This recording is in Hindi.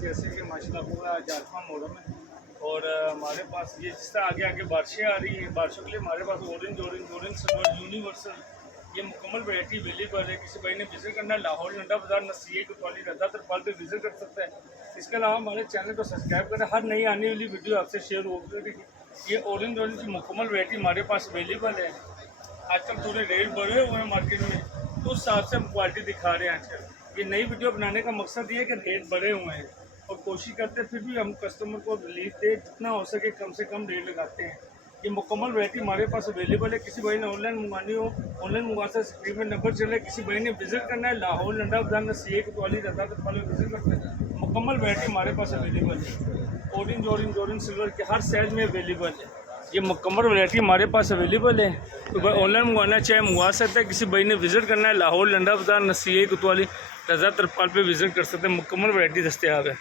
जैसे कि माशाल्लाह पूरा जारफा मॉडल है। और हमारे पास ये जिस तरह आगे आगे बारिशें आ रही हैं, बारिशों के लिए हमारे पास ऑरेंज सिल्वर यूनिवर्सल ये मुकम्मल वैरायटी अवेलेबल है। किसी भाई ने विजिट करना है लाहौर लंडा बाजार नसीए कोतवाली रद्दा तरपाल पे विजिट कर सकता है। इसके अलावा हमारे चैनल को सब्सक्राइब करें, हर नई आने वाली वीडियो आपसे शेयर होगी। ये ऑरेंज की मुकम्मल वैरायटी हमारे पास अवेलेबल है। आजकल थोड़े रेट बढ़े हुए हैं मार्केट में, तो उस हिसाब से हम क्वालिटी दिखा रहे हैं। आजकल ये नई वीडियो बनाने का मकसद ये है कि रेट बढ़े हुए हैं और कोशिश करते हैं फिर भी हम कस्टमर को रिलीफ दे, जितना हो सके कम से कम रेट लगाते हैं। ये मुकम्मल वैरायटी हमारे पास अवेलेबल है। किसी भाई ने ऑनलाइन मंगवानी हो ऑनलाइन मंगवा सकते, स्क्रीन में नंबर चल रहा है। किसी भाई ने विजिट करना है लाहौर लंडा बाजार नसीए कोतवाली रद्दा तरपाल विजिट करते हैं। मुकम्मल वैरायटी हमारे पास अवेलेबल है। ऑरेंज सिल्वर के हर साइज में अवेलेबल है। ये मुकम्मल वैरायटी हमारे पास अवेलेबल है। तो भाई ऑनलाइन मंगवाना चाहे मंगवा सकते हैं। किसी भाई ने विजिट करना है लाहौर लंडा बाजार नसीए कोतवाली रज़ा तरपाल पे विजिट कर सकते हैं। मुकम्मल वैरायटी दस्तयाब है।